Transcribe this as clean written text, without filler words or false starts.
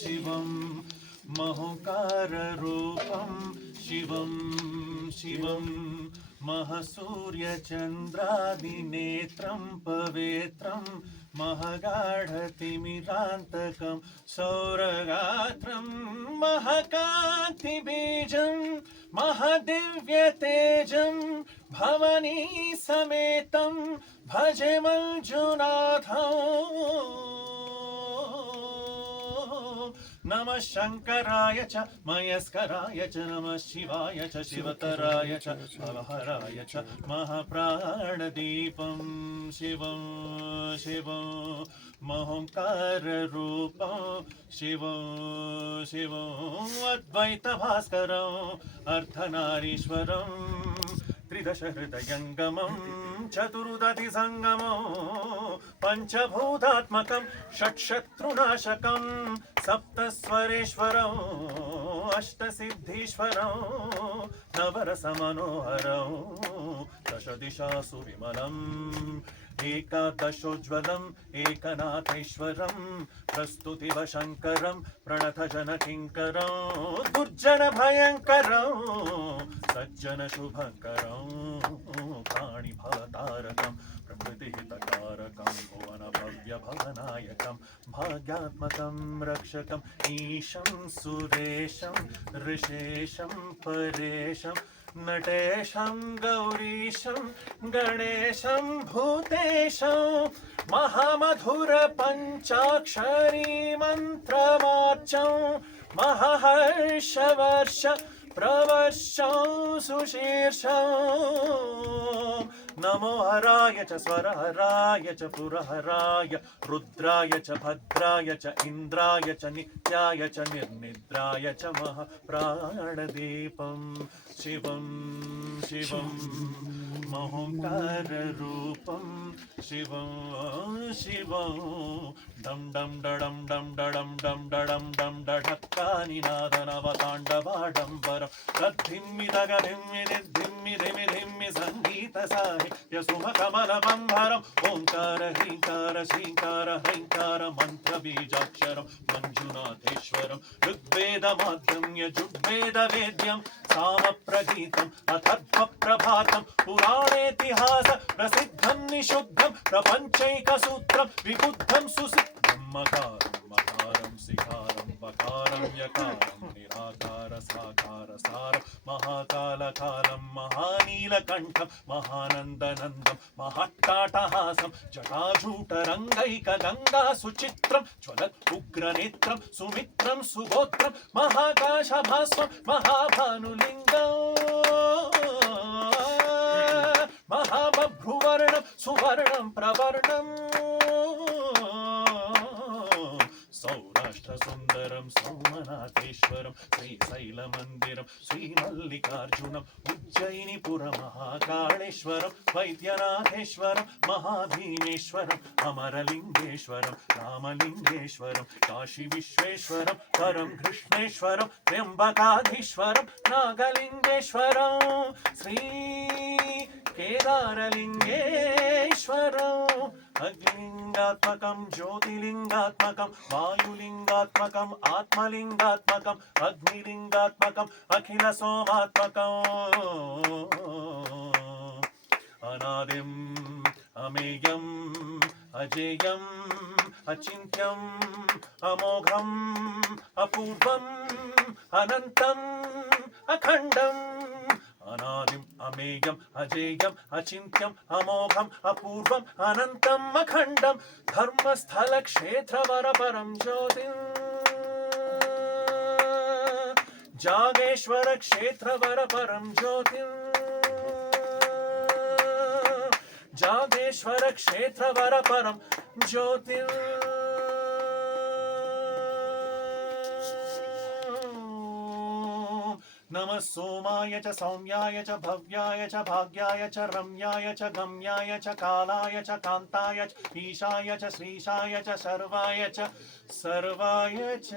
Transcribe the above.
शिवं महोकाररूपं शिवं शिवं महसूर्यचन्द्रादिनेत्रं पवित्रं महगाढतिमिरान्तकं सौरगात्रं महकान्तिबीजं महदिव्यतेजं भवनी समेतं भजे मंजुनाथं नमः शंकराय च मयस्कराय च नमः शिवाय च शिवतराय च भवहराय च महाप्राणदीपं शिवं शिवं महोंकाररूपं शिवं शिवं अद्वैतभास्करम् अर्धनारीश्वरं त्रिदशहृदयङ्गमं चतुर्दधिसङ्गमं पञ्चभूतात्मकं षट्शत्रुनाशकं सप्तस्वरेश्वरं अष्टसिद्धीश्वरं नवरसमनोहरं दशदिशासु विमलम् एकादशोज्ज्वलम् एकनाथेश्वरं प्रस्तुतिवशङ्करं प्रणतजनकिङ्करं दुर्जनभयङ्करं सज्जनशुभङ्करं प्राणिभवतारकं प्रकृतिहितकारकं भुवनभव्यभवनायकं भाग्यात्मकं रक्षकम् ईशं सुरेशं ऋषेशं परेशं नटेशं गौरीशं गणेशं भूतेशं महामधुरपञ्चाक्षरी मन्त्रमार्चं महहर्षवर्ष प्रवर्षं सुशीर्षं नमो हराय च स्वरहराय च पुरहराय रुद्राय च भद्राय च इन्द्राय च नित्याय च निर्निद्राय च महाप्राणदीपं शिवं शिवं महोंकाररूपं शिवं शिवं डं डं डडं डं डडं डं डडं डं डढक्कानिनादनवताण्डवाडम्बरं तद्धिम्मिदगधिम्मिदिद्धिम्मिधिमिधिम्मि संगीतसाहित्यसुमकमलबन्धरम् ओङ्कार ह्रीङ्कार श्रीङ्कार हैङ्कार मन्त्रबीजाक्षरं मञ्जुनाथेश्वरं ऋग्वेदमाध्यम्य जुग्वेदवेद्यं सामप्रगीतम् अथर्वप्रभातं पुराणेतिहास प्रसिद्धं निशुद्धं प्रपञ्चैकसूत्रं विबुद्धं सुसिद्धं मकारं मकारं सिकारं वकारं यकारं निराकार साकार सारं महाकालकालं महानीलकण्ठं महानन्दनन्दं महाट्टाटहासं जटाजूटरङ्गैकगङ्गा सुचित्रं ज्वलत् उग्रनेत्रं सुमित्रं सुगोत्रं महाकाशभास्वं महाभानुलिङ्गम् महाबभ्रुवर्णं सुवर्णं प्रवर्णम् सौराष्ट्रसुन्दरं सोमनाथेश्वरं श्रीशैलमन्दिरं श्रीमल्लिकार्जुनम् उज्जयिनीपुरमहाकाळेश्वरं वैद्यनाथेश्वरं महाभीमेश्वरम् अमरलिङ्गेश्वरं रामलिङ्गेश्वरं काशीविश्वेश्वरं परं कृष्णेश्वरं त्र्यम्बकाधीश्वरं नागलिङ्गेश्वरं श्री केदारलिङ्गेश्वरम् अग्निलिङ्गात्मकं ज्योतिलिङ्गात्मकं वायुलिङ्गात्मकम् आत्मलिङ्गात्मकम् अग्निलिङ्गात्मकम् अखिलसोमात्मकम् अनादिम् अमेयम् अजेयम् अचिन्त्यम् अमोघम् अपूर्वम् अनन्तम् अखण्डम् अनादिम् अमेयम् अजेयम् अचिन्त्यम् अमोघम् अपूर्वम् अनन्तम् अखण्डम् धर्मस्थलक्षेत्रवरपरं ज्योतिम् जागेश्वर क्षेत्रवरपरं ज्योतिम् जागेश्वर क्षेत्रवरपरं ज्योतिम् नमः सोमाय च सौम्याय च भव्याय च भाग्याय च रम्याय च गम्याय च कालाय च कान्ताय च ईशाय च श्रीशाय च सर्वाय च सर्वाय च